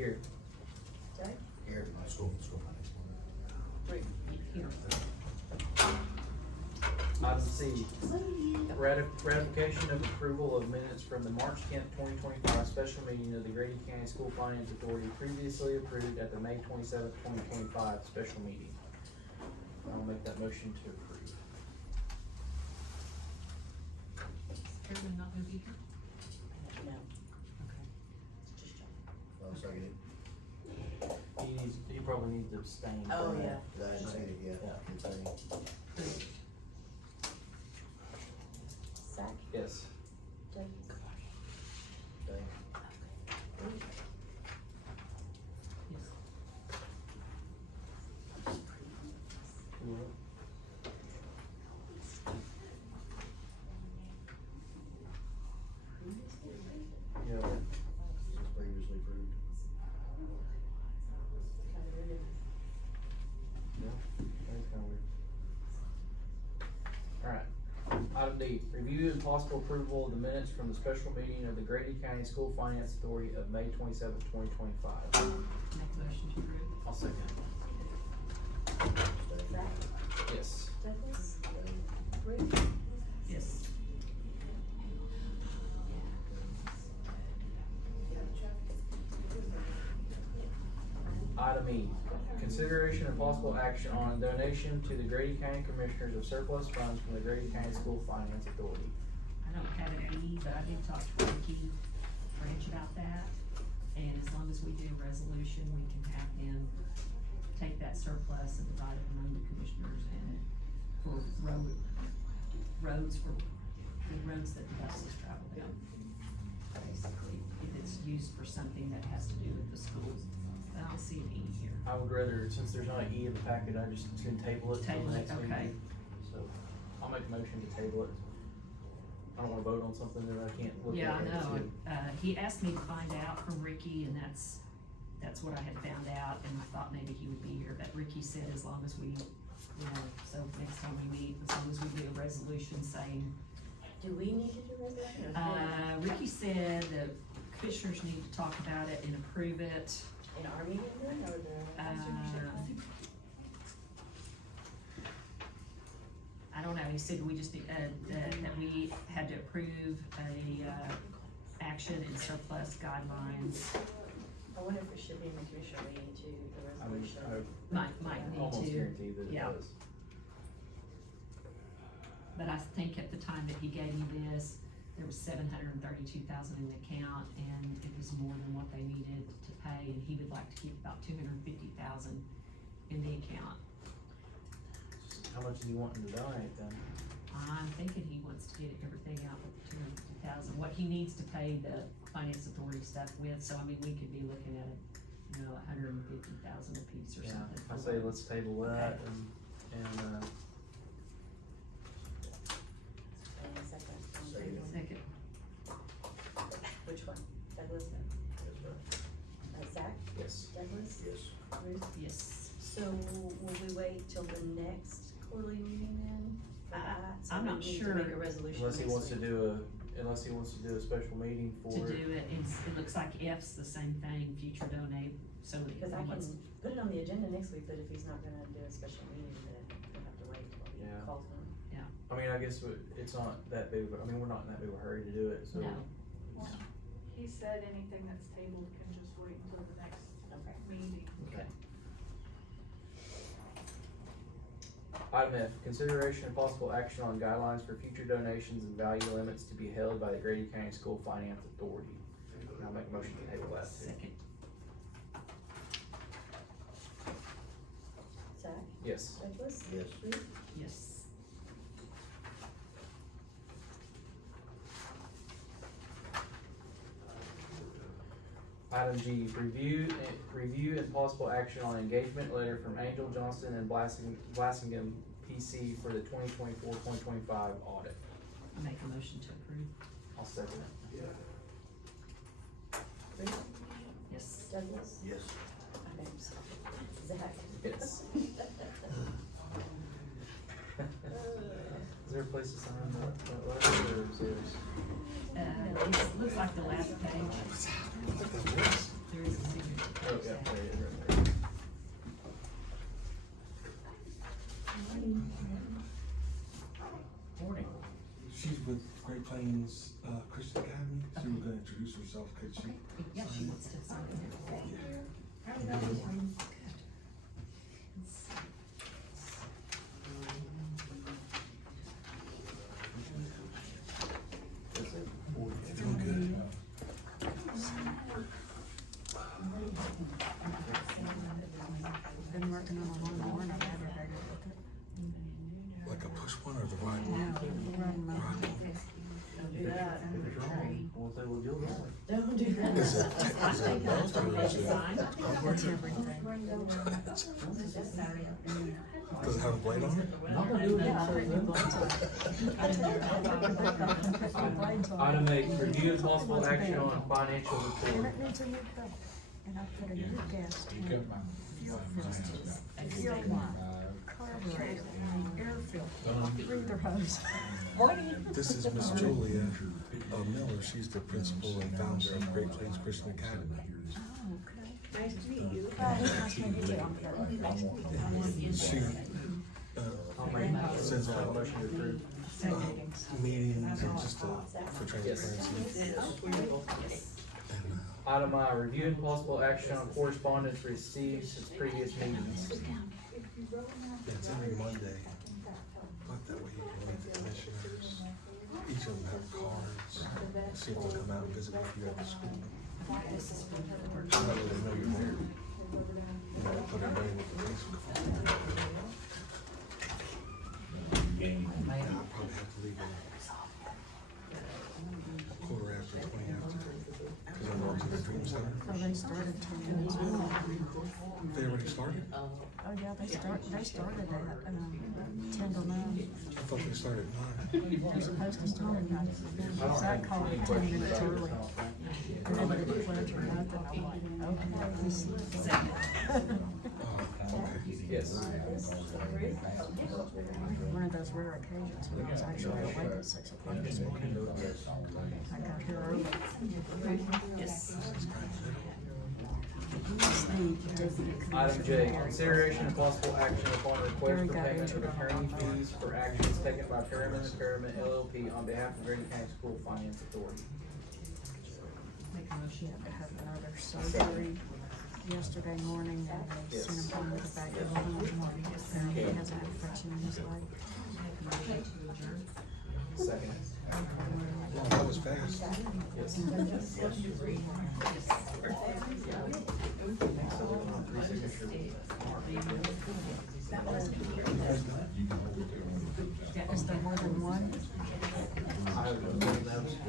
Here. Jack? Here, my school finance. Rick? Here. Item C, ratification of approval of minutes from the March 10th, 2025 special meeting of the Grady County School Finance Authority previously approved at the May 27th, 2025 special meeting. I'll make that motion to approve. Everyone not gonna be here? No. Okay. Just Jack. I'll second it. He probably needs to abstain. Oh, yeah. I didn't see it yet. Yeah. It's a- Zach? Yes. Jack? okay. Rick? Yes. Yeah. This is previously approved. Kind of weird. Yeah, that's kinda weird. Alright, item D, review and possible approval of the minutes from the special meeting of the Grady County School Finance Authority of May 27th, 2025. Make a motion to approve. I'll second. Stay. Zach? Yes. Douglas? Stay. Rick? Yes. Item E, consideration and possible action on donation to the Grady County Commissioners of surplus funds from the Grady County School Finance Authority. I don't have an E, but I did talk to Ricky Branch about that. And as long as we do a resolution, we can have him take that surplus and divide it among the commissioners and for roads for the roads that the buses travel down. Basically, if it's used for something that has to do with the schools. I don't see an E here. I would rather, since there's not an E in the packet, I just can table it till Table the it, next okay. meeting. So, I'll make a motion to table it. I don't wanna vote on something that I can't look at. Yeah, I and know, see. he asked me to find out from Ricky, and that's what I had found out, and I thought maybe he would be here, but Ricky said as long as we, so next time we meet, as long as we do a resolution saying, Do we need to do a resolution? Or Ricky said the commissioners need to talk about it and approve it. in our meeting then, or the? I don't know, he said we just, that we had to approve a, action and surplus guidelines. I wonder if it should be in the commissioner meeting too, the I mean, resolution. Might need almost to, guarantee that it yeah. does. but I think at the time that he gave me this, there was $732,000 in the account, and it was more than what they needed to pay, and he would like to keep about $250,000 in the account. How much is he wanting to donate then? I'm thinking he wants to get everything out with the $250,000, what he needs to pay the finance authority stuff with, so I mean, we could be looking at, $150,000 a piece or Yeah, something. I say let's table that Okay. and, And a second. Second. Second, Which one? Douglas? That's right. Zach? yes. Douglas? Yes. Ruth? yes. So will we wait till the next quarterly meeting then? for that? So I'm we not need to sure. Make a resolution. Unless he next wants to week. unless he wants to do a special meeting for To it. do it, it looks like F's the same thing, future donate, so he Cause I wants, can put it on the agenda next week, but if he's not gonna do a special meeting, then we'll have to wait till he Yeah. calls me. I mean, I guess it's not that big, I mean, we're not in that big of a hurry to do it, so. no, He said anything that's tabled can just wait until the next Okay. meeting. Okay. Item F, consideration and possible action on guidelines for future donations and value limits to be held by the Grady County School Finance Authority. And I'll make a motion to table that too. second, Zach? Yes. Douglas? Yes. Ruth? yes. Item G, review and possible action on engagement letter from Angel Johnston and Blassingham PC for the 2024-2025 audit. Make a motion to approve, I'll second it. Ruth? yes. Douglas? Yes. Okay, I'm sorry. Zach? Yes. Is there a place to sign that letter, or is yours? It looks like the last page, there is a signature. Oh, yeah, there it is, right there. Morning. She's with Great Plains Christian Academy. She was gonna introduce herself. Could she? Yeah, she wants to sign it. How are you doing? Good. Doing good. Been working on a lawnmower and I've aggravated with it. Like a push one or the ride No, one? run mower. Ride one. Don't do that. If it's wrong, we'll say we'll do it wrong. Don't do that. Is it a belt or is it? It's everything. Does it have a blade on it? Not gonna do it. Yeah, I think it blades on it. Item eight, review and possible action on financial And report. it needs a new cover. And I put a new gas tank, fuel filters, fuel line, carburetor, air filter, breather hose. Morning. This is Miss Julia Miller. She's the principal and founder of Great Plains Christian Academy. Oh, okay. Nice to meet you. Nice to meet you. She I'll make, sends a out motion to approve. meetings and just for transparency. And, Item I, review and possible action on correspondence received since previous meetings. it's every Monday. But that way you can meet the commissioners. Each of them have cards. See if they'll come out and visit with you at the school. So that way they know you're there. You know, put everybody with the face card. I'll probably have to leave a quarter after, 20 after. Cause I'm going to the Dream Center. Oh, they started 10 minutes early. They already started? Oh, yeah, they started at, 10 to 9. I thought they started at 9. They're supposed to start at 9. I don't So I have called any 10 questions minutes about early. this. And they didn't pledge or nothing. I'm like, okay, this is. Oh, okay. Yes. One of those rare occasions when I was actually awake at 6 o'clock this morning. I got here early. Yes. Item J, consideration and possible action upon request Gary for got payment of into it. attorney fees for actions taken by Perriman and Perriman LLP on behalf of Grady County School Finance Authority. Make a She motion. had to have another surgery yesterday morning and they sent him home with a back of bone. Apparently he has an infection in his leg. Make a motion to adjourn. Second. Well, that was fast. Yes. So we're on three signature. Is there more than one? I have a meeting that was the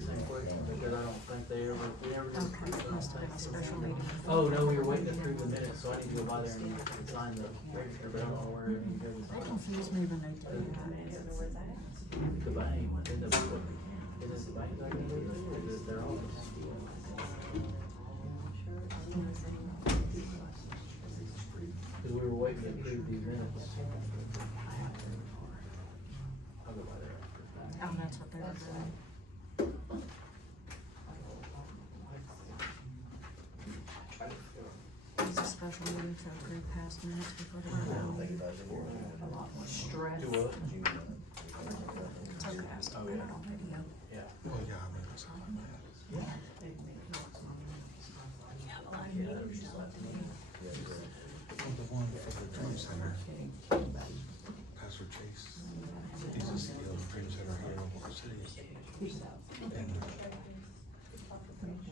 same question, because I don't think they ever, we never. Okay, must have been a special meeting. Oh, no, we were waiting to approve the minutes, so I need to go by there and sign the register, but I don't know where it They is. confuse me when they do that. The bank, in the, is this the bank that I can do, or is it their office? Cause we were waiting to approve these minutes. I'll go by there after. Oh, that's what they were doing. It's a special meeting to approve past minutes before the regular meeting. A lot more stress. Do what? It's okay, I still put it on video. Yeah. Well, yeah, I mean, it's well, the one for the Dream Center, Pastor Chase, he's the CEO of the Dream Center here in Oklahoma City. And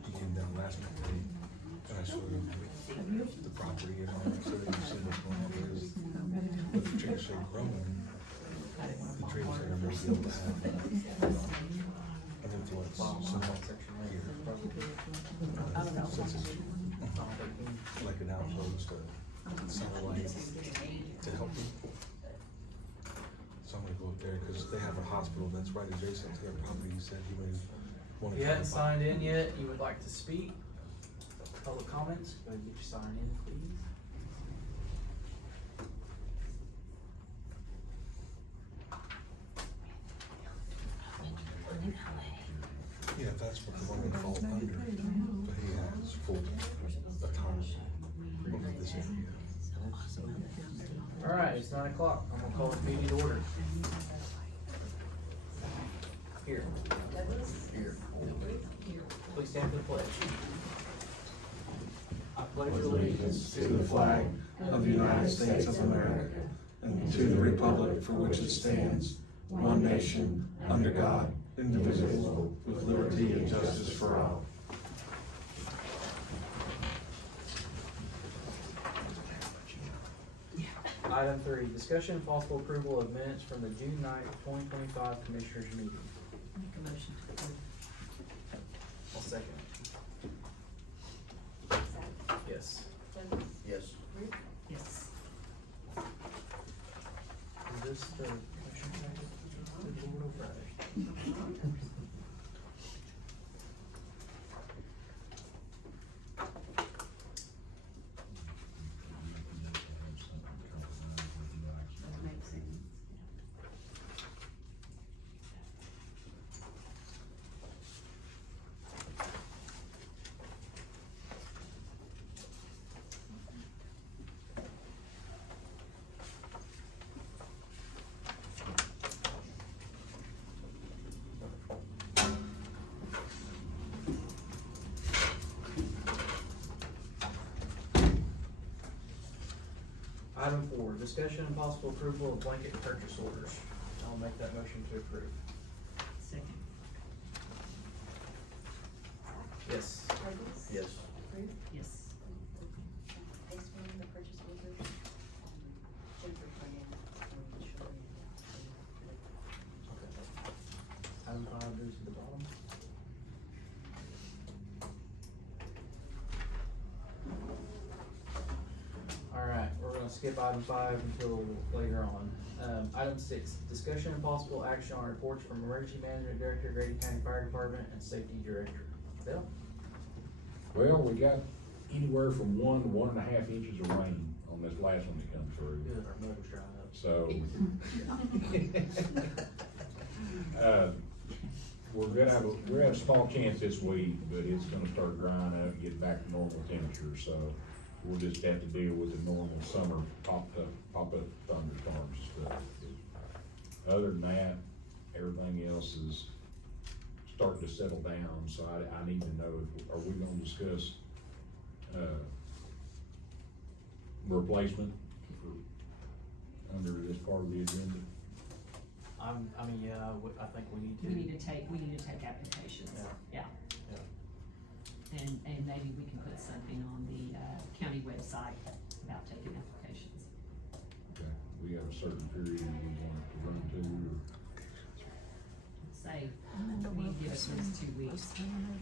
he came down last Monday, and I showed him the property and all that, so that he see what's going on, because with the church so growing, the Dream Center may be able to have an influence somewhat here. Since it's like an outpost, a satellite to help people. So I'm gonna go up there, cause they have a hospital that's right adjacent to their property. He said he may want If to. you hadn't signed in yet, you would like to speak, public comments, go ahead and get your sign in, please. Yeah, that's what the one would fall under, but he has full autonomy over this area. Alright, it's 9 o'clock, I'm gonna call the meeting to order. Here, Here. please stand for the pledge. I pledge Allegiance to the flag of the United States of America and to the republic for which it stands, one nation, under God, indivisible, with liberty and justice for all. Item 3, discussion and possible approval of minutes from the June 9th, 2025 Commissioners meeting. Make a motion to approve. I'll second. Yes. Yes. Yes. Is this the motion packet? The board over there? That makes sense. Item 4, discussion and possible approval of blanket purchase orders. I'll make that motion to approve. Second. Yes. Yes. Yes. Next one, the purchase order. Jennifer Brand, Item 5 goes to the bottom. Alright, we're gonna skip item 5 until later on. Item 6, discussion and possible action on reports from Emergency Management Director, Grady County Fire Department, and Safety Director. Bill? Well, we got anywhere from 1 to 1.5 inches of rain on this last one that come through, Good, our mud was drying up. so. We're gonna have a small chance this week, but it's gonna start drying up, and get back to normal temperature, so we'll just have to deal with the normal summer pop-up thunderstorms stuff. Other than that, everything else is starting to settle down, so I need to know, are we gonna discuss, replacement for, under this part of the agenda? I think we need to. We need to take applications, yeah. And maybe we can put something on the, county website about taking applications. Okay, we have a certain period we want it to run to, or? Say, we can give us at least 2 weeks,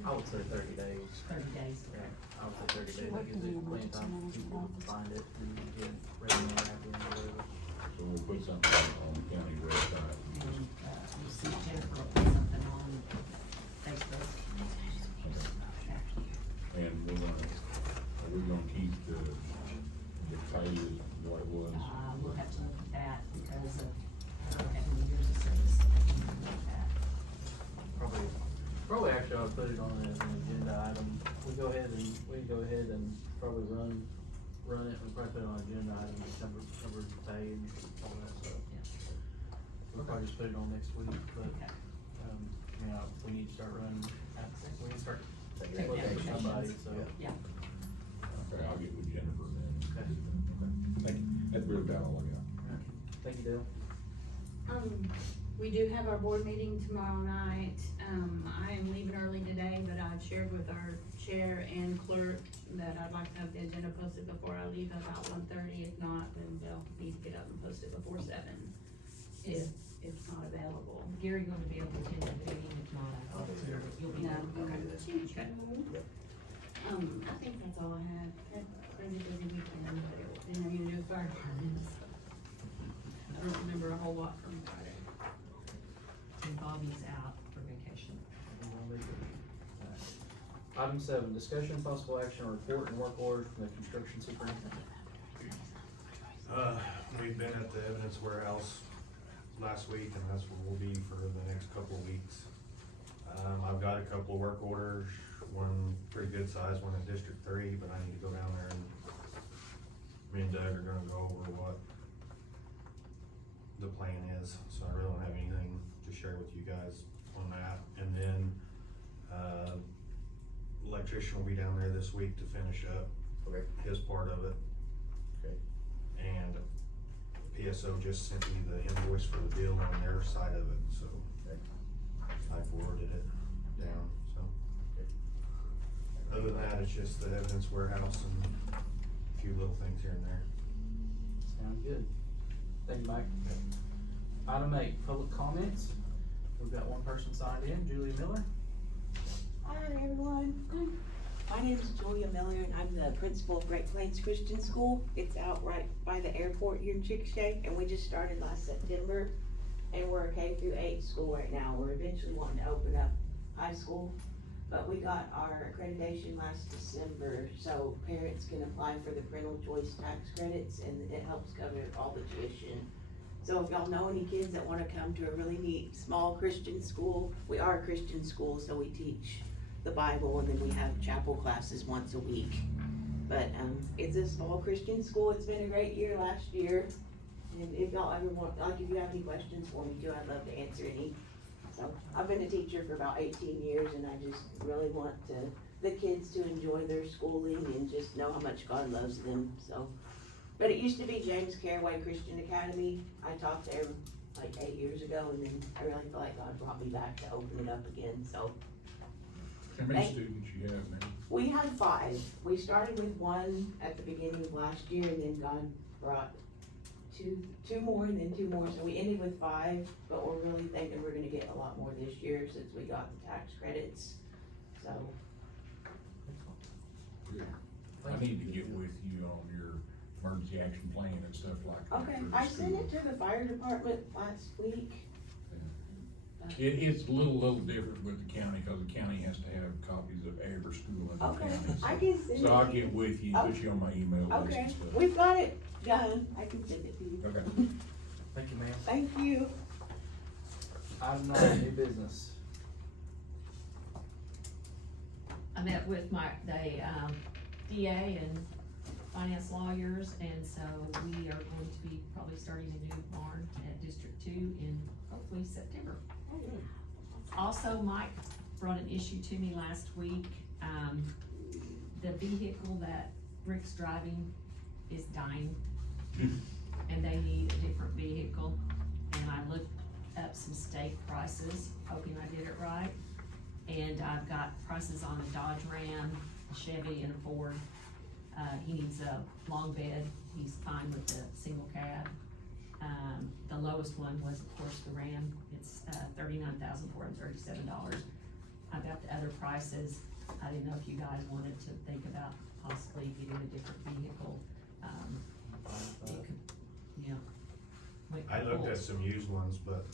I would say 30 days. 30 days. Yeah, I would say 30 days, that gives it plenty of time for people to find it and get ready and happy and whatever. So we'll put something on the county website. And, we'll see Jennifer will put something on Facebook. And are we gonna keep the pay as what it was? We'll have to look at that because of, having years of service, like that. Probably actually I'll put it on as an agenda item. We can go ahead and probably run it, we'll probably put it on agenda item, cover pay and all that stuff. We'll probably just put it on next week, but, Okay. we need to start running, we need to start Taking looking for applications. somebody, so. Yeah. Okay, I'll get with Jennifer then. Okay. Thank you, that's really about all I got. Thank you, Dale. We do have our board meeting tomorrow night. I am leaving early today, but I've shared with our chair and clerk that I'd like to have the agenda posted before I leave about 1:30. If not, then they'll need to get up and post it before 7, if it's not available. Gary gonna be able to attend the meeting, if not, I'll be here, but you'll be No, there. okay. Yep. I think that's all I had. Had a crazy busy weekend, but it didn't have anything to do with fire department. I don't remember a whole lot from Friday. And Bobby's out for vacation. Item 7, discussion and possible action on report and work orders from the construction superintendent. We've been at the evidence warehouse last week, and that's where we'll be for the next couple of weeks. I've got a a couple of work orders, one pretty good size, one at District 3, but I need to go down there and me and Doug are gonna go over what the plan is, so I really don't have anything to share with you guys on that. And then, electrician will be down there this week to finish up Okay. his part of it. Okay. And PSO just sent me the invoice for the bill on their side of it, so Okay. I forwarded it down, so. Okay. Other than that, it's just the evidence warehouse and a few little things here and there. Sounds good. Thank you, Mike. Item 8, public comments. We've got one person signed in, Julia Miller. Hi, everyone. My name is Julia Miller, and I'm the principal of Great Plains Christian School. It's out right by the airport here in Chickasha, and we just started last September. And we're a K-8 school right now. We're eventually wanting to open up high school, but we got our accreditation last December, so parents can apply for the parental choice tax credits, and it helps cover all the tuition. So if y'all know any kids that wanna come to a really neat, small Christian school, we are a Christian school, so we teach the Bible, and then we have chapel classes once a week. But, it's a small Christian school. It's been a great year last year. And if y'all ever want, like, if you have any questions for me too, I'd love to answer any. So, I've been a teacher for about 18 years, and I just really want the kids to enjoy their schooling and just know how much God loves them, so. But it used to be James Caraway Christian Academy. I taught there like 8 years ago, and then I really feel like God brought me back to open it up again, so. How many students you have now? We had 5. We started with 1 at the beginning of last year, and then God brought two more, and then 2 more, so we ended with 5, but we're really thinking we're gonna get a lot more this year since we got the tax credits, so. Good. I need to get with you on your emergency action plan and stuff like that. Okay, for the I sent it school. to the fire department last week. It's a little different with the county, cause the county has to have copies of every school in the Okay, county. I can send it. So I'll get with you, put you on my email list Okay, and stuff. we've got it done, I can send it to you. Okay. Thank you, ma'am. Thank you. Item 9, new business. I met with the DA and finance lawyers, and so we are going to be probably starting a new barn at District 2 in hopefully September. Also, Mike brought an issue to me last week. The vehicle that Rick's driving is dying, and they need a different vehicle. And I looked up some state prices, hoping I did it right. And I've got prices on a Dodge Ram, a Chevy, and a Ford. He needs a long bed. He's fine with the single cab. The lowest one was, of course, the Ram. It's $39,437. I've got the other prices. I didn't know if you guys wanted to think about possibly getting a different vehicle. It could, you know. I looked at some used ones, but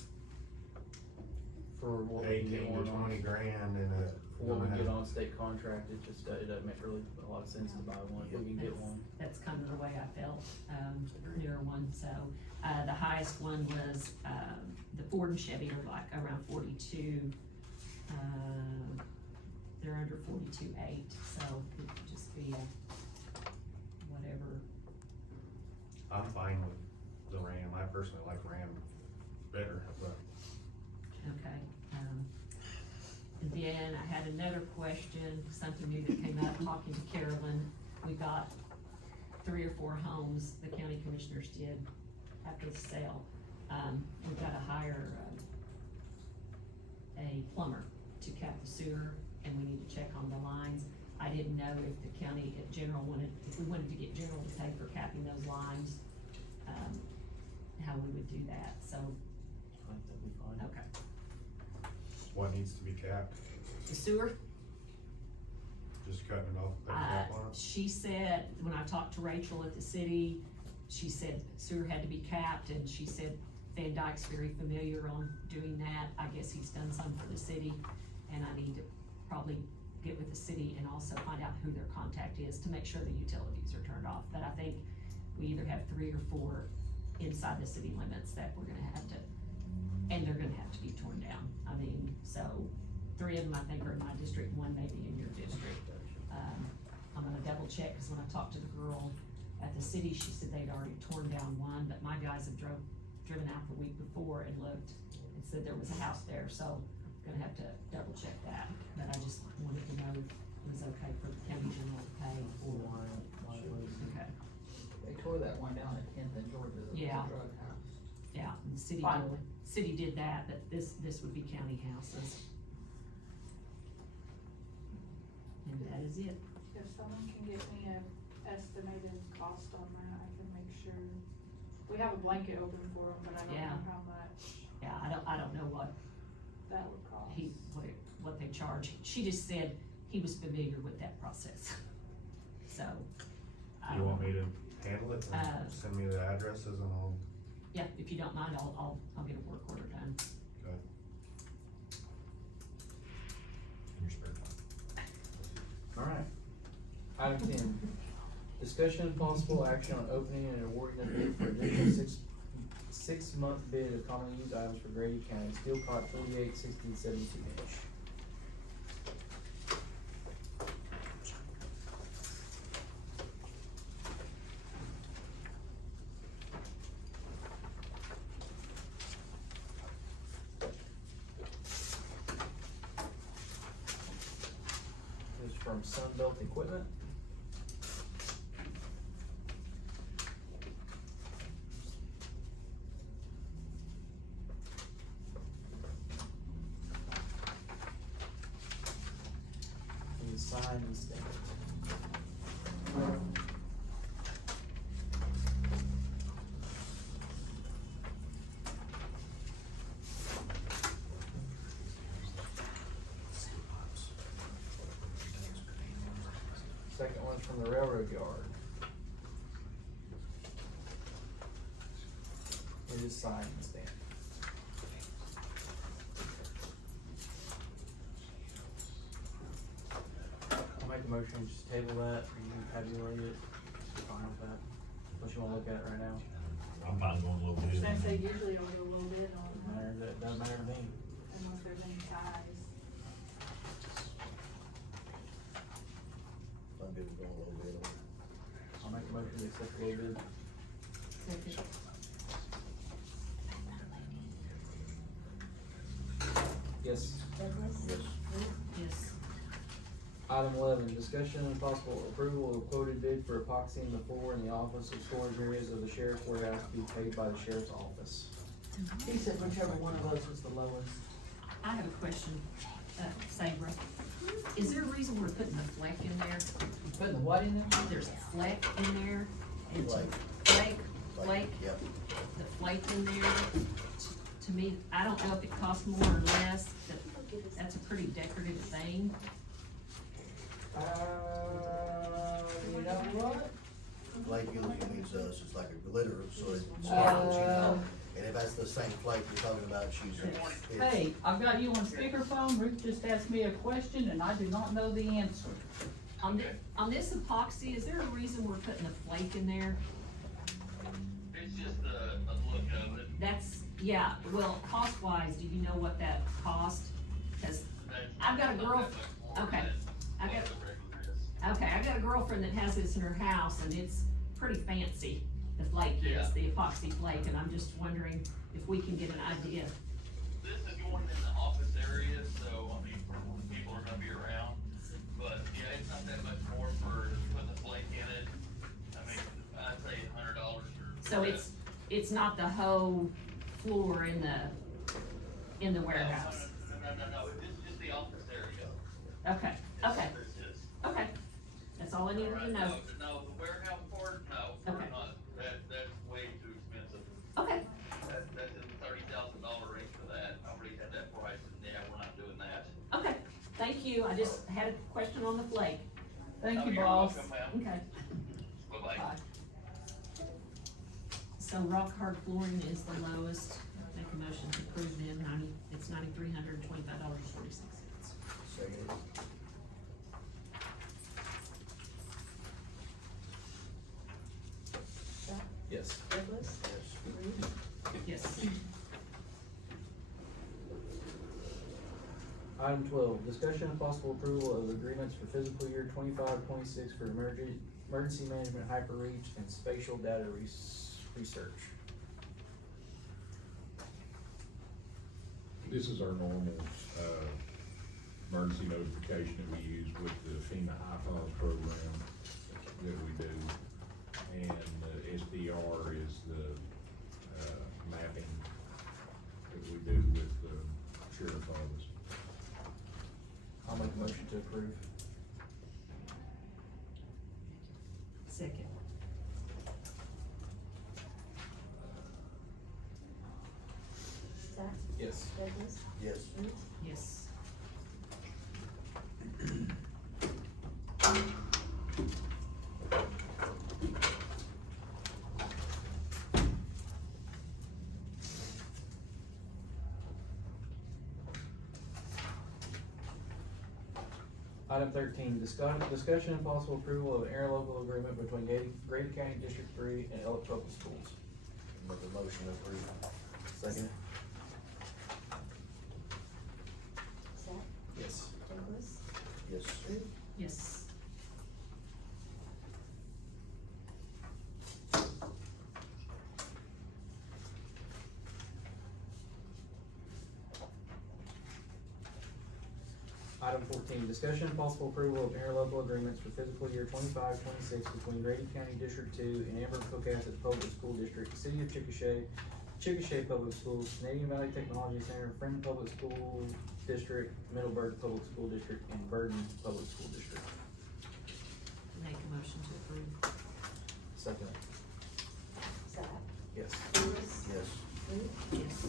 For what we can 18 get to on 20 grand and for what we get on state contract, it just, it doesn't make really a lot of sense to buy one, if we can get one. That's kind of the way I felt, the newer one, so, the highest one was, the Ford and Chevy are like around 42, they're under 42.8, so it could just be whatever. I'm fine with the Ram. I personally like Ram better, but Okay, and then I had another question, something new that came up, talking to Carolyn. We got 3 or 4 homes the county commissioners did after the sale. We've got to hire, a plumber to cap the sewer, and we need to check on the lines. I didn't know if the county, if we wanted to get general to pay for capping those lines, how we would do that, so, I think that'd be fine. okay. what needs to be capped? The sewer, Just cutting it off, putting a cap on it? she said, when I talked to Rachel at the city, she said sewer had to be capped, and she said Van Dyke's very familiar on doing that. I guess he's done some for the city, and I need to probably get with the city and also find out who their contact is to make sure the utilities are turned off. But I think we either have 3 or 4 inside the city limits that we're gonna have to, and they're gonna have to be torn down. I mean, so three of them I think are in my district, one may be in your district. I'm gonna double check, cause when I talked to the girl at the city, she said they'd already torn down one, but my guys have driven out the week before and looked and said there was a house there, so I'm gonna have to double check that. But I just wanted to know if it was okay for the county general to pay for, okay, They tore that one down at Tenth and Georgia, the Yeah. drug house. yeah, and the Finally. city did that, but this would be county houses. And that is it. If someone can get me a estimated cost on that, I can make sure. We have a blanket open for them, but I don't Yeah. know how much Yeah, I don't know what that would cost. what they charge. She just said he was familiar with that process. So. I You don't want know. me to handle it, and send me the addresses and I'll, Yeah, if you don't mind, I'll get a work order done. okay. In your spare time. Alright. Item 10, discussion and possible action on opening and awarding a bid for additional six-month bid of common use items for Grady County, steel cot 48, 60, 72 inch. This is from Sunbelt Equipment. And sign and stamp. Second one's from the railroad yard. It is signed and stamped. I'll make a motion, just table that, or you tabulate it, you're fine with that, unless you wanna look at it right now. I'm fine going a little I was bit. gonna say, usually I'll go a little bit on Doesn't matter, that doesn't matter to me. unless there's any ties. Some people going a little bit over. I'll make a motion to accept the low bid. Yes. Douglas? Yes. Yes. Item 11, discussion and possible approval of quoted bid for epoxying the floor in the office and storage areas of the sheriff's warehouse to be paid by the sheriff's office. He said whichever one of those was the lowest. I have a question, Sabra. Is there a reason we're putting the fleck in there? You putting the what in there? There's a fleck in there, and Flake. flake, Yep. the flake in there. To me, I don't know if it costs more or less, but that's a pretty decorative thing. You know what? Flake usually means, it's like a glitter, so it sparkles, you know. And if that's the same flake you're talking about, she's, it's, Hey, I've got you on speakerphone. Ruth just asked me a question and I do not know the answer. On this epoxy, is there a reason we're putting the flake in there? It's just the look of it. That's, yeah, well, cost-wise, do you know what that cost? Cause I've got a girl, okay, I got a girlfriend that has this in her house and it's pretty fancy, the flake Yeah. is, the epoxy flake, and I'm just wondering if we can get an idea. This is going in the office area, so, I mean, people are gonna be around. But, yeah, it's not that much more for putting the flake in it. I mean, I'd say $100 for. So it's not the whole floor in the warehouse? No, it's just the office area. Okay, okay, It's just. okay, that's all I needed to know. No, the warehouse part, no, we're Okay. not, that's way too expensive. Okay, That's in the $30,000 range for that. I already had that price, and yeah, we're not doing that. okay, thank you, I just had a question on the flake. Thank Oh, you, you're boss. welcome, ma'am. Okay, Bye-bye. Bye. so rock hard flooring is the lowest, make a motion to approve them, it's $9,325.46. second. Yes. Douglas? Yes. Yes. Item 12, discussion and possible approval of agreements for fiscal year 25-26 for emergency management, hyper reach, and spatial data research. This is our normal, emergency notification that we use with the FEMA IFAW program that we do. And SDR is the, mapping that we do with the sheriff's office. I'll make a motion to approve. Second. Zach? Yes. Douglas? Yes. Ruth? Yes. Item 13, discussion and possible approval of an interlocal agreement between Grady County District 3 and Elk Public Schools. Make a motion to approve. Second. Zach? Yes. Douglas? Yes. Ruth? Yes. Item 14, discussion and possible approval of interlocal agreements for fiscal year 25-26 between Grady County District 2 and Amber Pocasset Public School District, City of Chickasha, Chickasha Public Schools, Canadian Valley Technology Center, Friend Public School District, Middleburg Public School District, and Burden Public School District. Make a motion to approve. Second. Zach? Yes. Douglas? Yes. Ruth? Yes.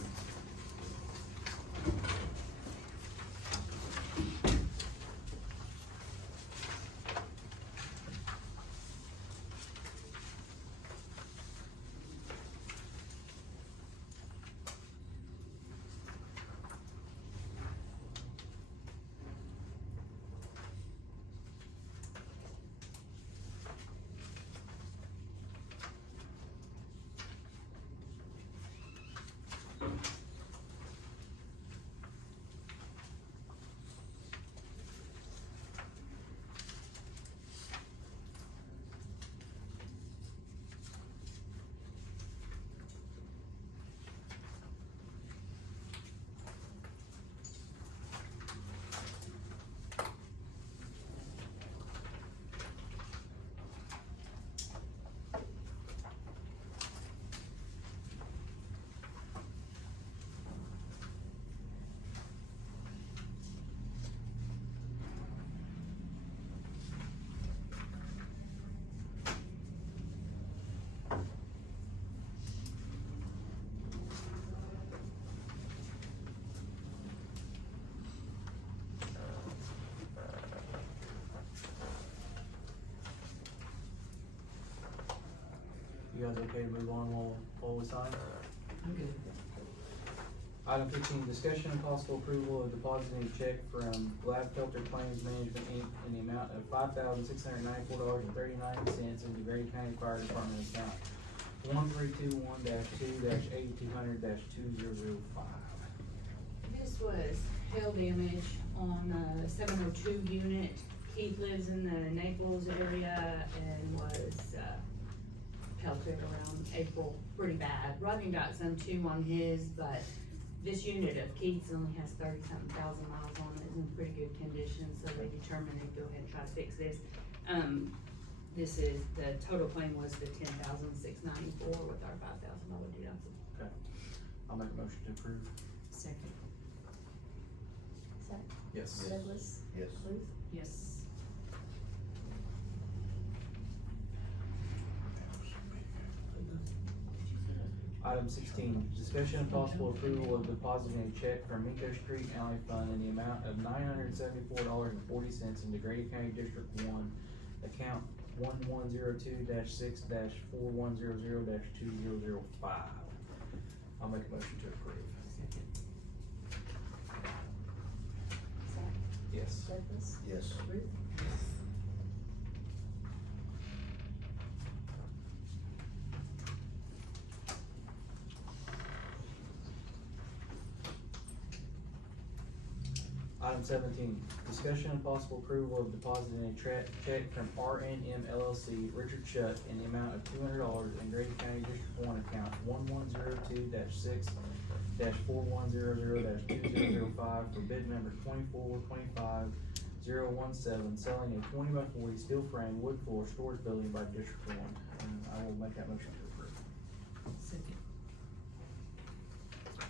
You guys okay to move on while we sign? I'm good. Item 15, discussion and possible approval of depositing a check from Gladfelter Claims Management Inc. in the amount of $5,694.39 into Grady County Fire Department account 1321-2-8200-2005. This was hail damage on a 702 unit. Keith lives in the Naples area and was, pelted around April pretty bad. Rodney got some too on his, but this unit of Keith's only has 30-something thousand miles on it, it's in pretty good condition, so they determined they'd go ahead and try to fix this. This is, the total claim was the $10,694 with our $5,000 deductible. Okay. I'll make a motion to approve. Second. Zach? Yes. Douglas? Yes. Ruth? Yes. Item 16, discussion and possible approval of depositing a check from Minko Street Alley Fund in the amount of $974.40 into Grady County District 1, account 1102-6-4100-2005. I'll make a motion to approve. Second. Zach? Yes. Douglas? Yes. Ruth? Item Item 17, discussion and possible approval of depositing a check from RNM LLC, Richard Shutt, in the amount of $200 in Grady County District 1 account 1102-6-4100-2005 for bid number 2425017, selling a 20x40 steel frame wood floor storage building by District 1. I will make that motion to approve. Second.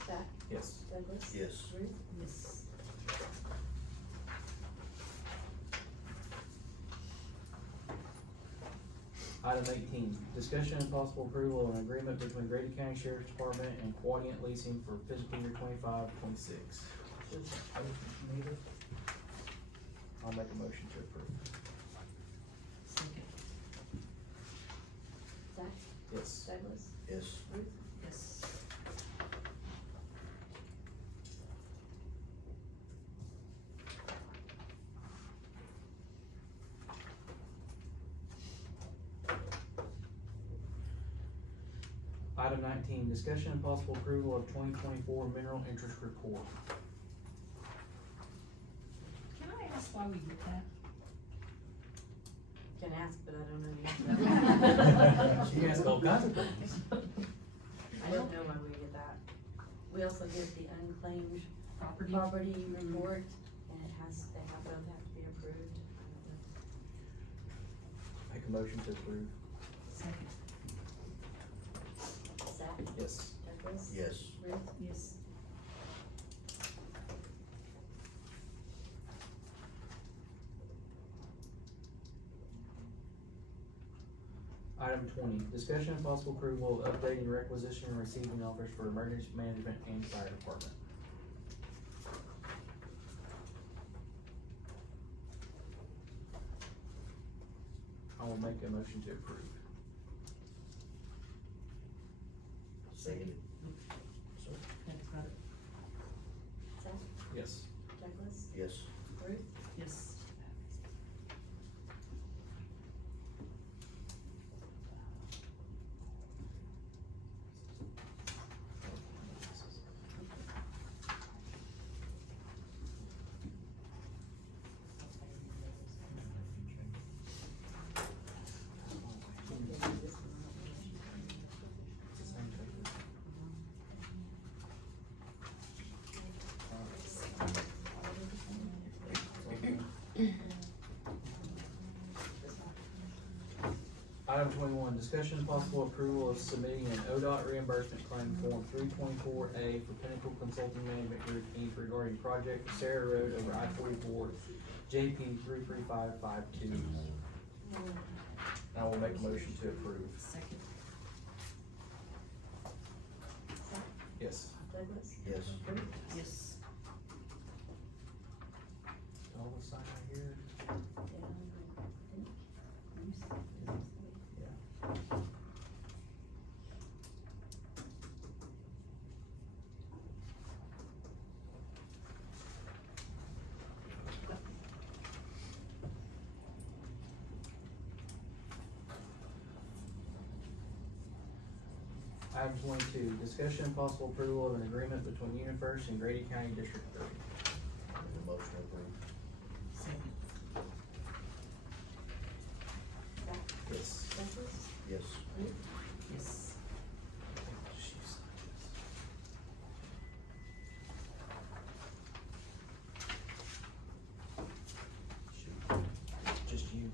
Zach? Yes. Douglas? Yes. Ruth? Yes. Item 18, discussion and possible approval of an agreement between Grady County Sheriff's Department and Quadient Leasing for fiscal year 25-26. I'll make a motion to approve. Second. Zach? Yes. Douglas? Yes. Ruth? Yes. Item 19, discussion and possible approval of 2024 mineral interest report. Can I ask why we did that? Can ask, but I don't know the answer. She asked all kinds of things. I don't know why we did that. We also did the unclaimed Property? property report, and they both have to be approved. Make a motion to approve. Second. Zach? Yes. Douglas? Yes. Ruth? Yes. Item 20, discussion and possible approval of updating requisition and receiving offers for emergency management and fire department. I will make a motion to approve. Second. That's about it. Zach? Yes. Douglas? Yes. Ruth? Yes. Item 21, discussion and possible approval of submitting an ODOT reimbursement claim form 324A for Pinnacle Consulting Management Group Inc. regarding project Sarah Road over I-44, JP 33552. I will make a motion to approve. Second. Zach? Yes. Douglas? Yes. Ruth? Yes. All the sign right here. Yeah, I think. You said this. Yeah. Item 22, discussion and possible approval of an agreement between UniFirst and Grady County District 3. Make a motion to approve. Second. Zach? Yes. Douglas? Yes. Ruth? Yes. Just you.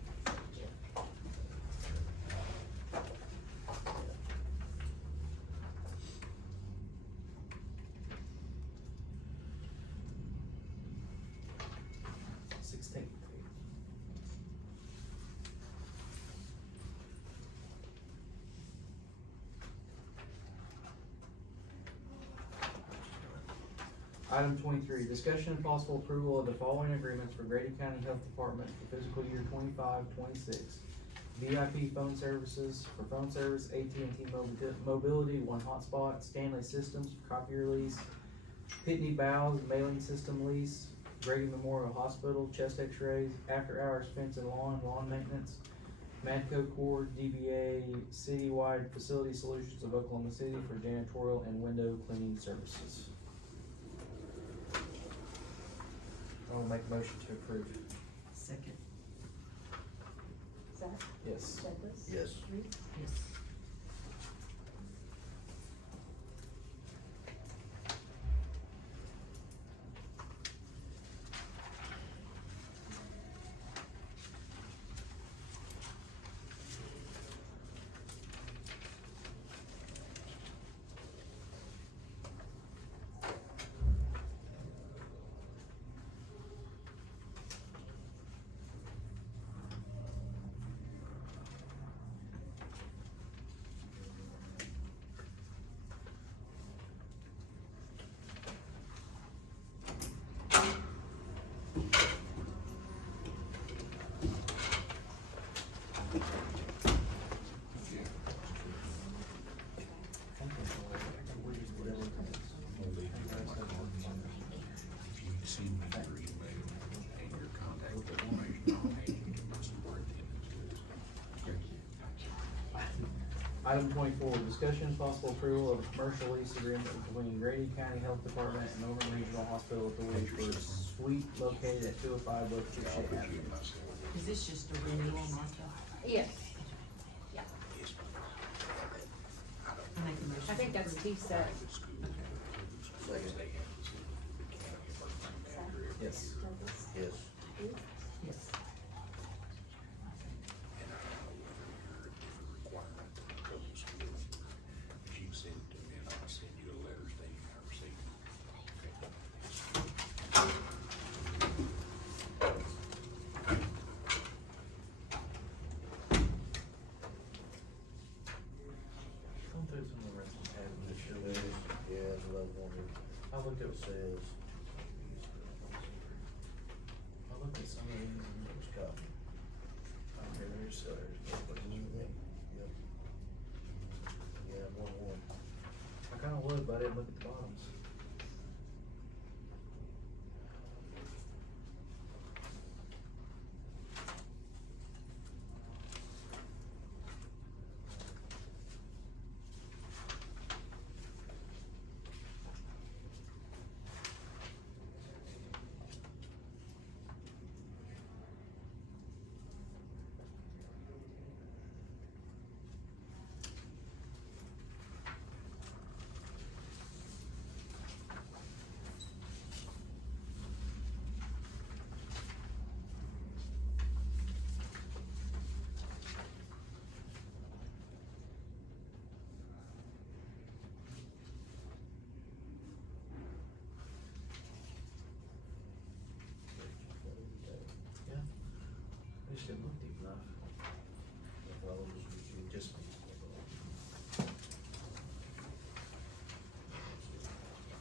Item 23, discussion and possible approval of the following agreements for Grady County Health Department for fiscal year 25-26. VIP phone services for phone service, AT&T Mobility, One Hotspot, Stanley Systems, copier lease, Pitney Bowes mailing system lease, Grady Memorial Hospital, chest x-rays, after-hours fence and lawn maintenance, Madco Core, DBA Citywide Facility Solutions of Oklahoma City for janitorial and window cleaning services. I'll make a motion to approve. Second. Zach? Yes. Douglas? Yes. Ruth? Yes. Item 24, discussion and possible approval of a commercial lease agreement between Grady County Health Department and Norman Regional Hospital Authority for a suite located at 205 West Chickasha Avenue. Is this just a renewal, Martha? Yes. I make a motion. I think that's T-set. Second. Yes. Douglas? Yes. Ruth? Yes. If you send it to me, and I'll send you a letter stating I received Going through some of the rest of the tabs, make sure It that is, yeah, that's what I was wondering. I looked at, It says, I looked at some of these and it's copy. okay, there's, Yep. Yeah, 1-1. I kinda would, but I didn't look at the bottoms. Yeah. I just didn't look deep enough. Well, you just.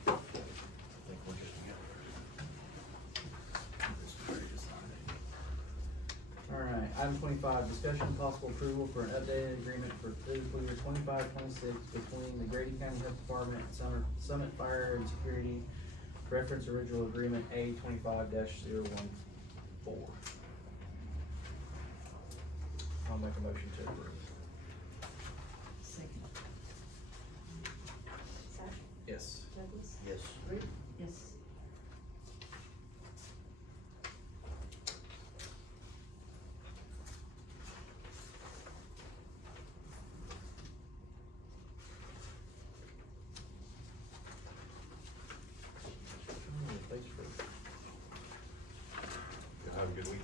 I think we're just Alright, item 25, discussion and possible approval for an updated agreement for fiscal year 25-26 between the Grady County Health Department and Summit Fire and Security, reference original agreement A 25-014. I'll make a motion to approve. Second. Zach? Yes. Douglas? Yes. Ruth? Yes. Thanks for. Have a good week.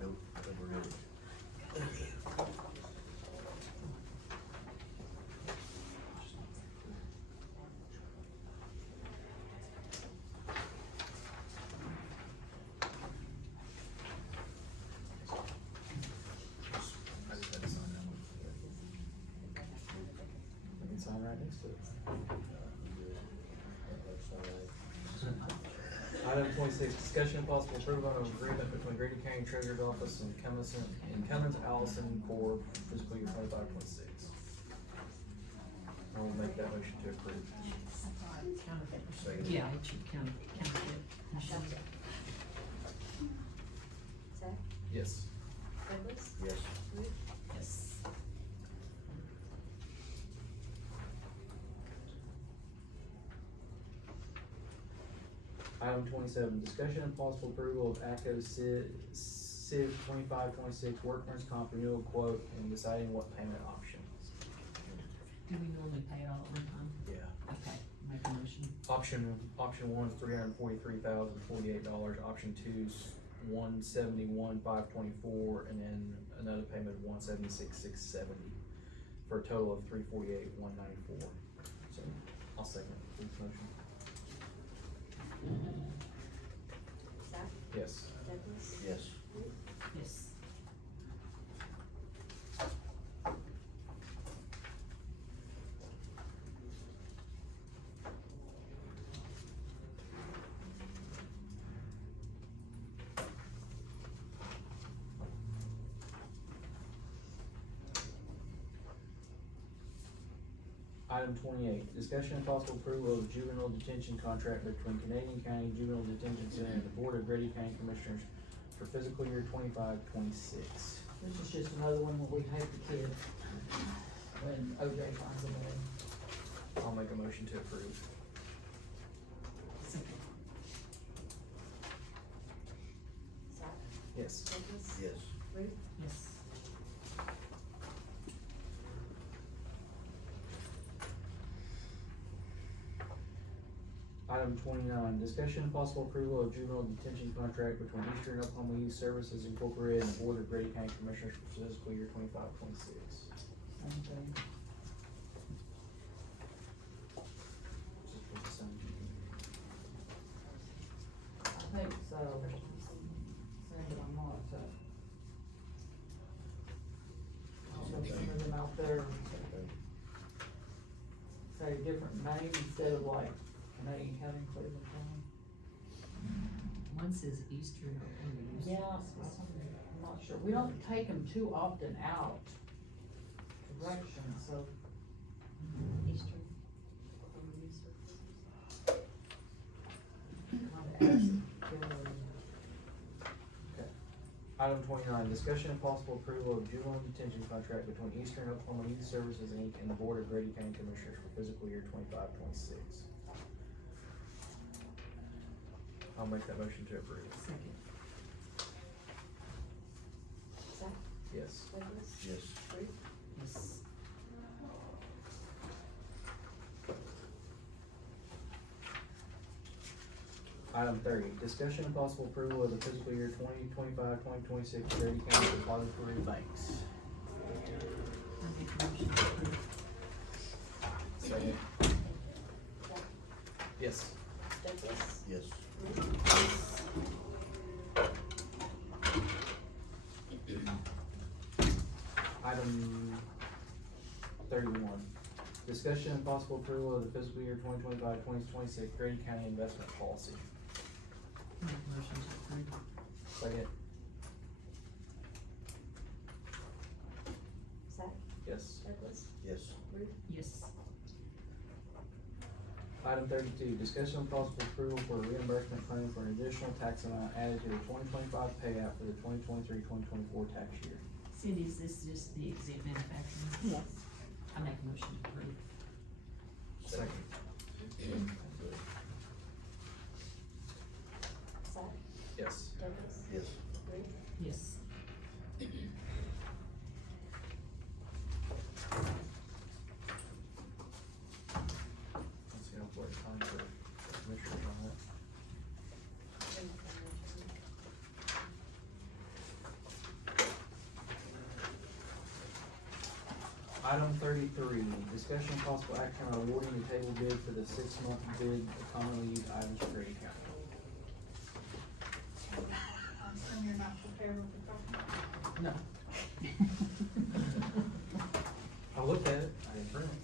Nope, I think we're good. I just had to sign that one. I can sign right next to it. Item 26, discussion and possible approval of agreement between Grady County Treasurer's Office and Cummins Allison Corp. fiscal year 25-26. I will make that motion to approve. Counterfeit. Second. Yeah, it should counterfeit. Yes. Douglas? Yes. Ruth? Yes. Item 27, discussion and possible approval of ACO Civ 25-26 workman's comp renewal quote and deciding what payment options. Do we normally pay it all at one time? Yeah. Okay, make a motion. Option one is $343,048, option two's $171,524, and then another payment of $176,670, for a total of $348,194. So, I'll second this motion. Zach? Yes. Douglas? Yes. Ruth? Yes. Item 28, discussion and possible approval of juvenile detention contract between Canadian County Juvenile Detention Center and the Board of Grady County Commissioners for fiscal year 25-26. This is just another one where we pay the kid when OJ finds a way. I'll make a motion to approve. Second. Zach? Yes. Douglas? Yes. Ruth? Yes. Item 29, discussion and possible approval of juvenile detention contract between Eastern Oklahoma Youth Services Incorporated and the Board of Grady County Commissioners for fiscal year 25-26. Same thing. Just put the same. I think so. Same, but I'm not, I don't know if some of them out there say a different name instead of like Canadian County Cleveland County. One says Eastern Oklahoma Youth Yeah, Services. I'm not sure. We don't take them too often out to correction, so. Eastern Oklahoma Youth Services. I'd ask Kimberly. Item 29, discussion and possible approval of juvenile detention contract between Eastern Oklahoma Youth Services Inc. and the Board of Grady County Commissioners for fiscal year 25-26. I'll make that motion to approve. Second. Zach? Yes. Douglas? Yes. Ruth? Yes. Item 30, discussion and possible approval of the fiscal year 2025-2026 Grady County Depository Banks. I make a motion to approve. Second. Zach? Yes. Douglas? Yes. Ruth? Item 31, discussion and possible approval of the fiscal year 2025-2026 Grady County Investment Policy. Make a motion to approve. Second. Zach? Yes. Douglas? Yes. Ruth? Yes. Item 32, discussion and possible approval for a reimbursement claim for an additional tax amount added to the 2025 payout for the 2023-2024 tax year. Cindy, is this just the exempt manufacturing? Yes. I make a motion to approve. Second. Zach? Yes. Douglas? Yes. Ruth? Yes. Let's see how much time for commissioners on that. Item 33, discussion and possible action on awarding the table bid for the 6-month bid of commonly used items for Grady County. And you're not prepared with the copy? No. I looked at it, I didn't print it.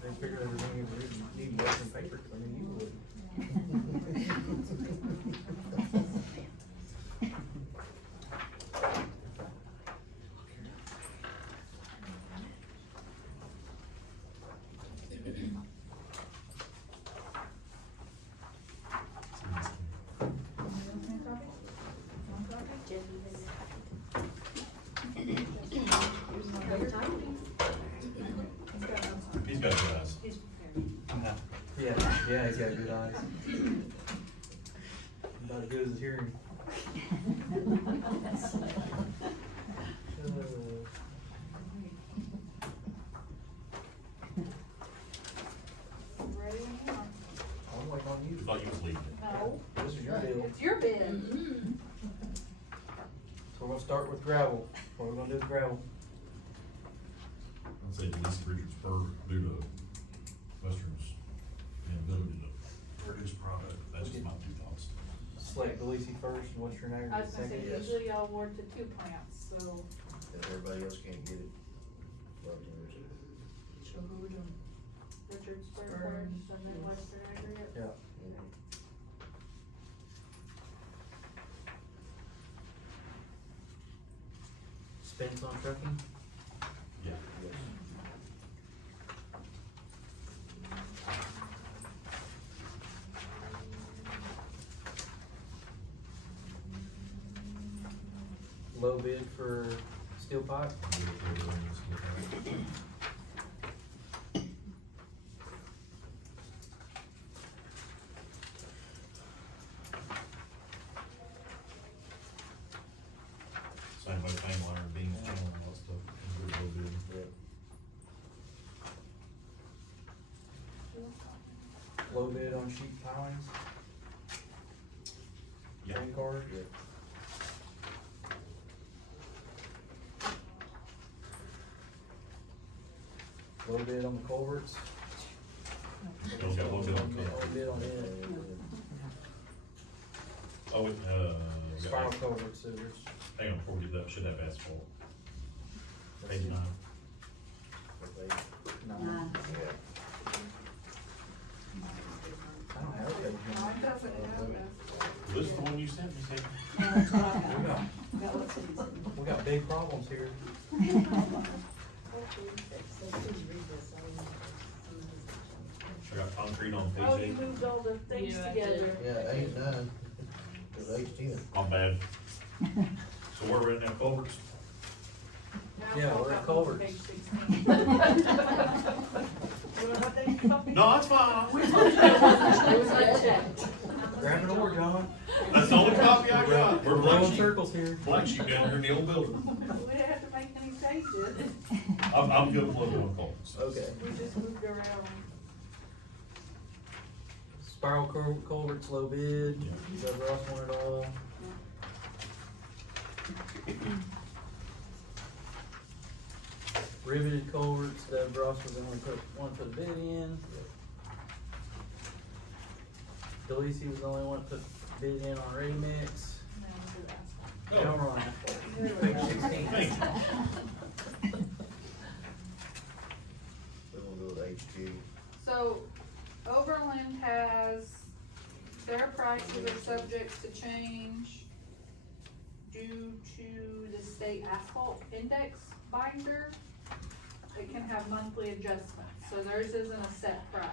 I didn't figure there was any need working paper, cause I knew you would. One copy? One copy? Jenny has Yeah, he's got good eyes. About as good as his hearing. Ready when you are. I'm waiting on you. Thought you was leaving. No, This is your deal. it's your bid. So we're gonna start with gravel. What we're gonna do with gravel? I'd say Denise Richardsburg due to Western's inability to produce product. That's just my 2 thoughts. Select Delisi first and Western I was Aggregate gonna say, second. Yes. usually y'all award to 2 plants, so If everybody else can't get it. Well, there's it. So who we doing? Richardsburg Spur. first and then Western Aggregate. Yeah. Spence on trucking? Yeah. Yes. Low bid for steel pipe? Same with hang wire, beams, channel, and all that stuff. Good little bit. Yeah. Low bid on sheet pilings? Yeah. Train card? Yeah. Low bid on the culverts? Still got a little bit on Low top. bid on it. Oh, we got- Spiral culvert scissors. hang on, before we get that, should have asphalt. Page 9. Okay. No. Yeah. I don't have it. Mine doesn't have that. This is the one you sent me, Sam? That's what I We got. got, Got what's in it. we got big problems here. So please read this, I don't I got concrete on Oh, page you 8. moved all the things Yeah, I did. together. Yeah, 8, 9, it was 8, 10. My bad. So where we're at now, culverts? Now Yeah, I'll we're at go to culverts. page 16. You want that thing copied? No, that's fine. It was unchecked. Grab an oar, John. That's the only copy I got. We're blowing circles here. Black sheep down here in the old building. We didn't have to make any changes. I'm good with looking on culverts. Okay. We just moved around. Spiral culverts, low bid. Yeah. Doug Ross won it all. Riveted culverts, Doug Ross was the only one put the bid in. Delisi was the only one that put bid in on ready mix. And then we'll do asphalt. They don't run asphalt. Page 16. Thank you. We're gonna go with HG. So Overland has, their prices are subject to change due to the state asphalt index binder. It can have monthly adjustments, so theirs isn't a set price.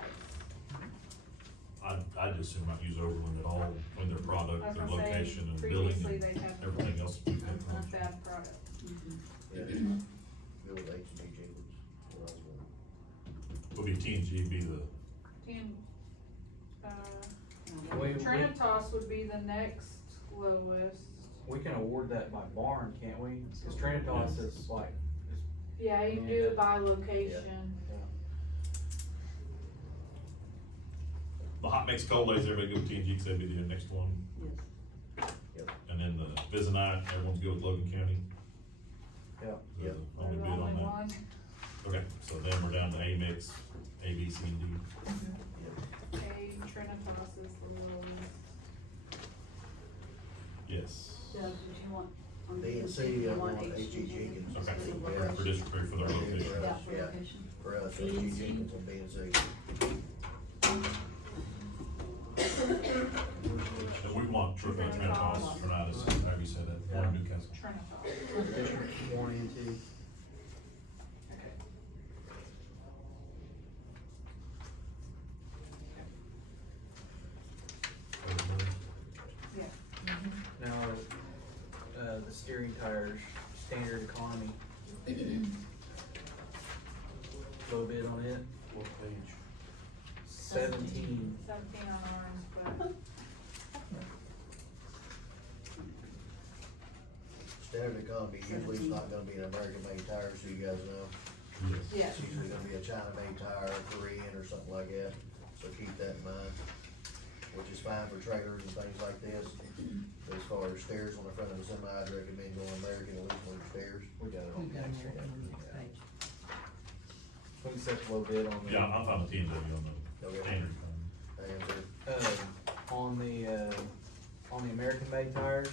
I'd just assume not use Overland at all, when their I product, was their gonna say, location and billing previously and they have everything else. we pay for. not bad product. Yeah. Go with HG Jacobs. What else was Would be TNG, be the, And, We Trinitas would be the next lowest. we can award that by barn, can't we? Cause Trinitas is like, Yeah, you do it by location. the hot mix cold days, everybody go with TNG, cause that'd be the next one. Yep. And then the Visinite, everyone's good with Logan County. Yeah. The Yep. Only They're bid the on only that. one. Okay, so then we're down to A mix, A, B, C, and D. Okay, Trinitas is the lowest. Yes. Doug, did you want? on B and the- C, you I want HG HG Jenkins. Okay, Yeah. for District 3 for their location. Yeah, for Yeah. location. For us, B and HG C. Jenkins on B and C. And we want Trinitas, however you said that, Yeah. or Newcastle. Trinitas. District 1 and 2. Okay. Now, the steering tires, standard economy. Low bid on it. What page? 17. 17 on ours, but Standard economy usually is not gonna be an American-made tire, so you guys know. yeah. It's usually gonna be a China-made tire, Korean or something like that, so keep that in mind. Which is fine for trailers and things like this. As far as stairs on the front of the semi, I'd recommend going American, at least on your stairs. We got it We on the got next it on the next one. page. We can set a little bit on the. Yeah, I'm fine with T and W on the Okay. standard phone. And On the American-made tires.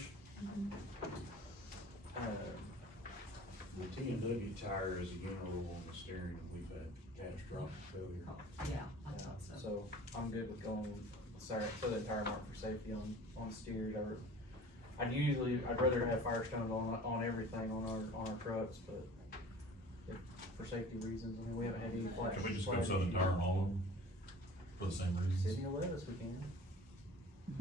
The T and W tire is a general on the steering, and we've had catastrophic failure. Oh, yeah, I thought so. So I'm good with going with Southern Tire Mark for safety on steers. I'd rather have Firestones on everything on our trucks, but for safety reasons, I mean, we haven't had any flash. Can we just go Southern Tire on all of them for the same reasons? City will let us, we can.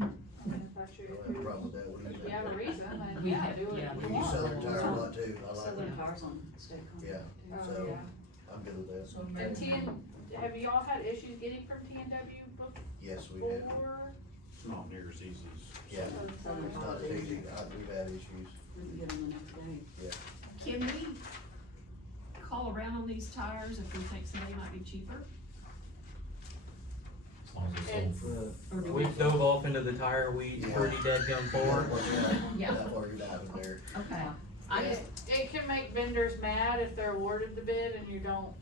I mean, if that's I your, don't have a problem with that. What do you if think? you have a reason, then We yeah, have- do it yeah, if We you use want. Southern Tire a lot too, I like Southern it. Tires on state contract. Yeah, Oh, so yeah. I'm good with that. And have y'all had issues getting from TNW Yes, we have. before? It's not near as easy as. Yeah, Southern it's not Tires. easy, we've had issues. We can get them the next day. Can we call around on these tires if we think somebody might be cheaper? As long as it's sold. Or do We we- dove off into the tire weeds Yeah. pretty dead gum forward. Yeah. That far you're diving there. Okay, I just It can make vendors mad if they're awarded the bid and you don't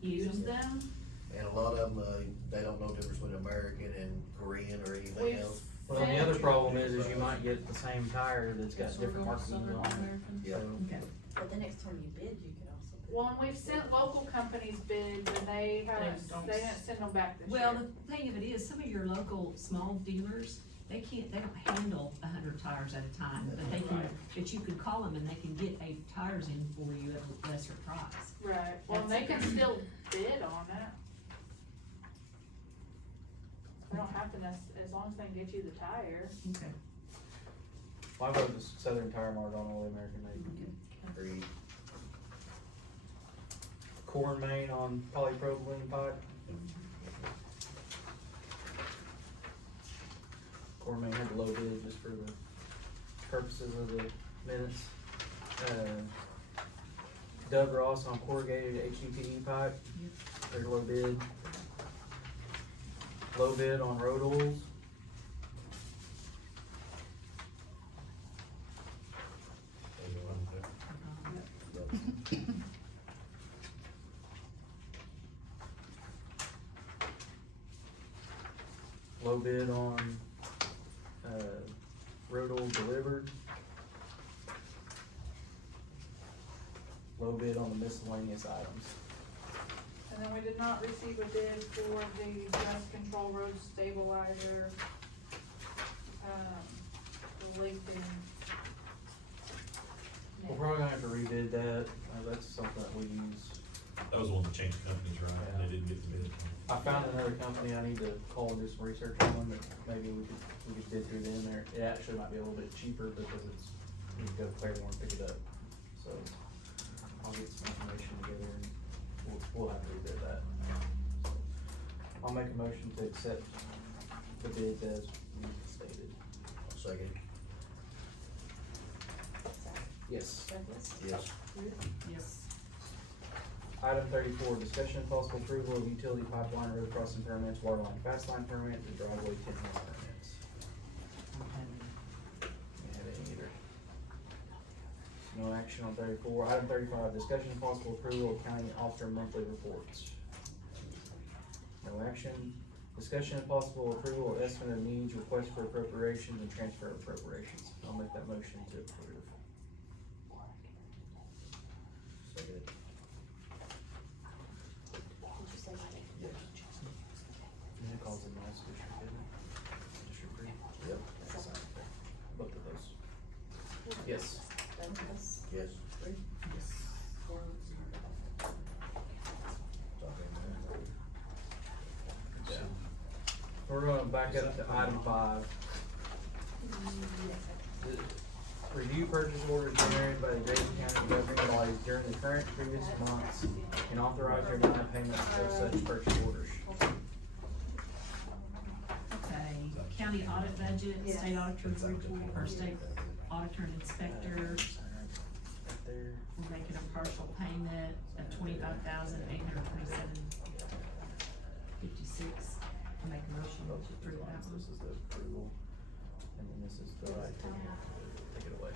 use use them. them. And a lot of them, they don't know the difference between American and Korean or anything We've else. Well, the other problem is you might get the same tire that's got different markings on it. Yeah. Okay. But the next time you bid, you could also bid. Well, and we've sent local companies bids and they didn't send them back this year. Well, the thing of it is, some of your local small dealers, they don't handle 100 tires at a time, but they can, but you could call them and they can get 8 tires in for you at a lesser price. Right, well, and they can still bid on it. They don't have to as long as they can get you the tire. Okay. I vote the Southern Tire Mart on all the American made. Agreed. Corn main on polypropylene pipe. Corn main had the low bid just for the purposes of the minutes. Doug Ross on corrugated HDPE pipe, there's a low bid. Low bid on road oils. Low bid on, road oil delivered. Low bid on the miscellaneous items. And then we did not receive a bid for the dust control road stabilizer, the Lincoln. We're probably gonna have to rebid that, that's something that we use. That was one that changed companies, right? And they didn't get the bid. I found another company I need to call and do some research on, that maybe we could bid through them there. It actually might be a little bit cheaper because we can go to Claremore and pick it up, so I'll get some information together and we'll have to rebid that. So, I'll make a motion to accept the bids as stated. Second, Yes. Douglas? yes. Yes. Item 34, discussion and possible approval of utility pipeline road crossing permits, water line fast line permit, and driveway 10-inch permits. Don't have any either. No action on 34. Item 35, discussion and possible approval of county officer monthly reports. No action. Discussion and possible approval of estimate of needs, request for appropriations, and transfer of appropriations. I'll make that motion to approve. Second, Did you say that? yes. And it calls it nice district, isn't it? District three. Yep. Both of those. Yes. Douglas? Yes. Four. Yeah. We're gonna back up to item 5. The Review purchase orders generated by the Grady County governing bodies during the current previous months and authorize or deny payment of such purchase orders. county audit budget, Yes. state auditor's report, or state auditor and inspector, Right there. we're making a partial payment of $25,827.56. I'll make a motion to approve that one. This is the approval, and then this is the right thing. Take it away.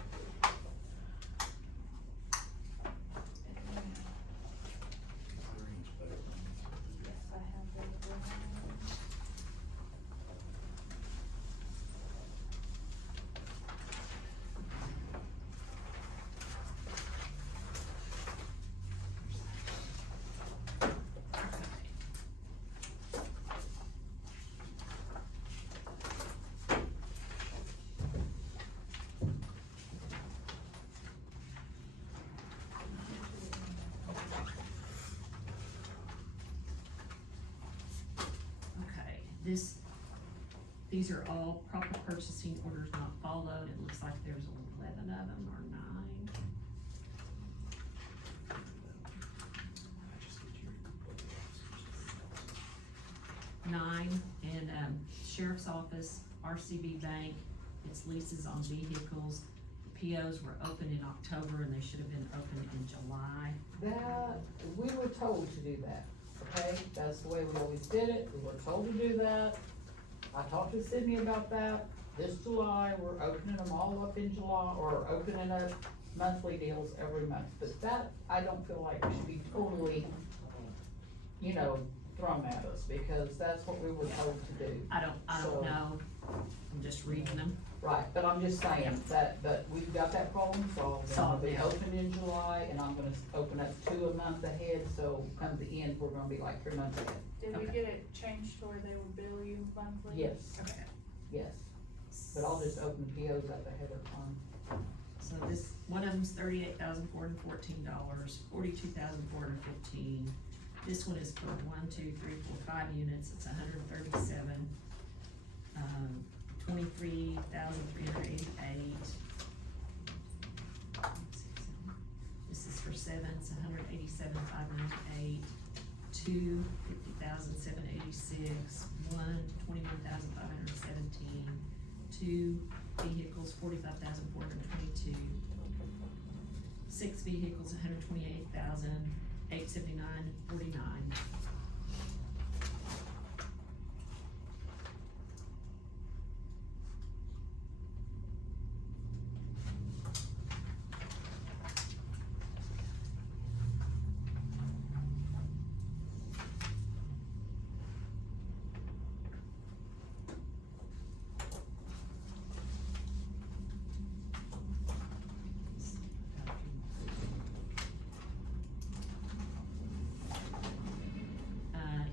Okay, these are all proper purchasing orders not followed. It looks like there's 11 of them, or 9. I just get your. 9, and, sheriff's office, RCB Bank, it's leases on vehicles. The POs were open in October and they should have been open in July. That, we were told to do that, okay? That's the way we always did it, we were told to do that. I talked to Sydney about that. This July, we're opening them all up in July, or opening up monthly deals every month. But that, I don't feel like should be totally, you know, thrown at us, because that's what we were told to do. I don't So- know, I'm just reading them. Right, but I'm just saying that, but we've got that problem solved. They're gonna be Solved, yeah. open in July, and I'm gonna open up 2 a month ahead, so come the end, we're gonna be like 3 months ahead. Did we Okay. get it changed to where they would bill you monthly? Yes, Okay. yes, but I'll just open POs up ahead of time. So this, one of them's $38,414, $42,415. This one is for 1, 2, 3, 4, 5 units, it's 137. 23,388. This is for 7, it's 187,598. 2, 50,786. 1, 21,517. 2 vehicles, 45,422. 6 vehicles, 128,879.49.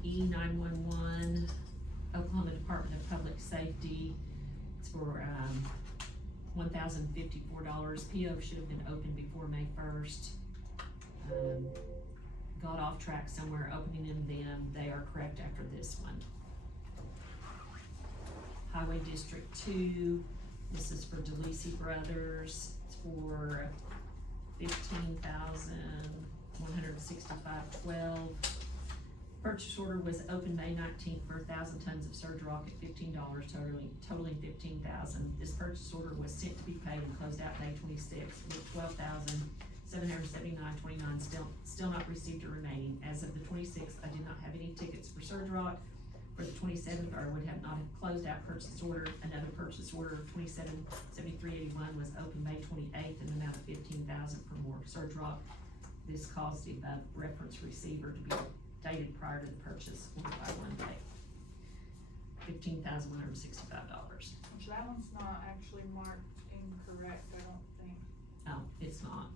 E911, Oklahoma Department of Public Safety, it's for, $1,054. PO should have been opened before May 1st. Got off track somewhere opening them, they are correct after this one. Highway District 2, this is for DeLisi Brothers, it's for $15,165.12. Purchase order was open May 19th for 1,000 tons of surge rock at $15, totaling $15,000. This purchase order was sent to be paid and closed out May 26th with $12,779.29 still not received or remaining. As of the 26th, I did not have any tickets for surge rock. For the 27th, or would have not have closed out purchase order. Another purchase order of $27,7381 was open May 28th in the amount of $15,000 for more surge rock. This caused the above reference receiver to be dated prior to the purchase order by 1 day. $15,165. So that one's not actually marked incorrect, I don't think. No, it's not.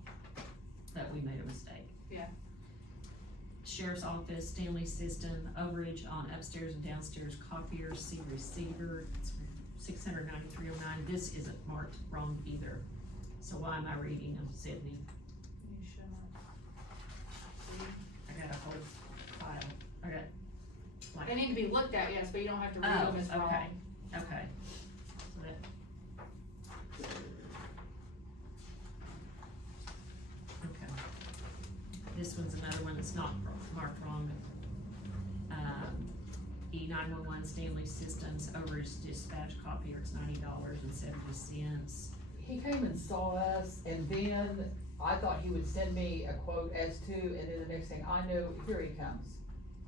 That we made a mistake. Yeah. Sheriff's Office, Stanley System, overage on upstairs and downstairs copier, C receiver, it's $693.09. This isn't marked wrong either. So why am I reading them, Sydney? You shouldn't. I got a whole file. I got like. They need to be looked at, yes, but you don't have to read them as wrong. Okay, okay. So that. Okay. This one's another one that's not marked wrong. E911 Stanley Systems overage dispatch copier, it's $90.70. He came and saw us, and then I thought he would send me a quote as to, and then the next thing I knew, here he comes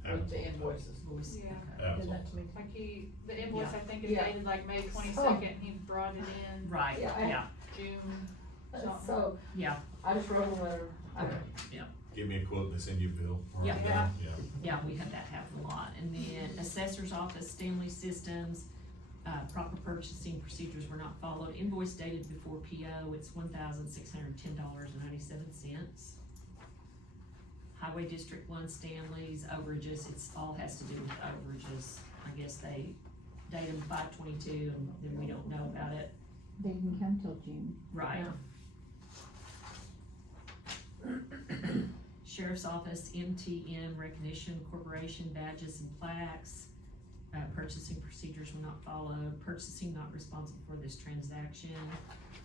with the invoices. Yeah. Did that to me. Like the invoice I think is Yeah. dated like May 22nd, he brought it in Right, Yeah. yeah, June, something. So, yeah, I just wrote a letter. Give me a quote, they send you a bill. or Yeah. Yeah. Yeah. yeah, we had that happen a lot. And then Assessor's Office, Stanley Systems, proper purchasing procedures were not followed. Invoice dated before PO, it's $1,610.97. Highway District 1 Stanley's overages, it's all has to do with overages. I guess they date them 5/22 and then we don't know about it. They didn't come till June. Right. Sheriff's Office, MTM Recognition Corporation badges and plaques. Purchasing procedures were not followed. Purchasing not responsible for this transaction.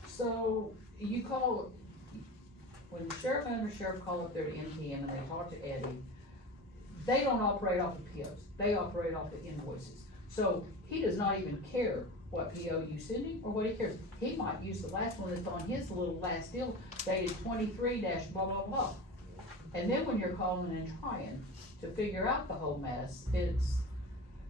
So, you call, when the sheriff and undersheriff call up there to MTM and they talk to Eddie, they don't operate off the POs, they operate off the invoices. So, he does not even care what PO you send him, or what he cares. He might use the last one that's on his little last deal, dated 23 dash blah, blah, blah. And then when you're calling and trying to figure out the whole mess,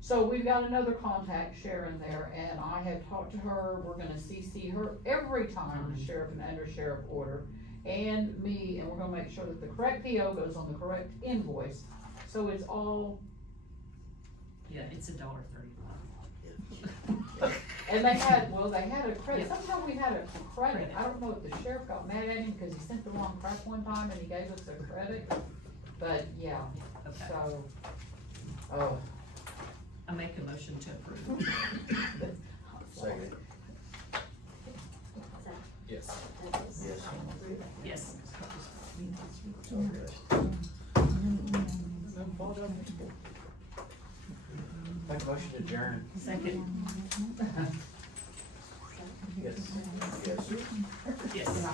so we've got another contact, Sharon, there, and I have talked to her, we're gonna CC her every time the sheriff and undersheriff order, and me, and we're gonna make sure that the correct PO goes on the correct invoice, so it's all, Yeah, it's $1.35. and they had a credit, Yeah. somehow we had a credit, I don't know if the sheriff got mad at him, cause he sent the wrong crap one time and he gave us a credit, but yeah, Okay, so, oh. I make a motion to approve. Second, Yes. yes. Yes. Okay. Make a motion to adjourn. Second. Yes. Yes. Yes.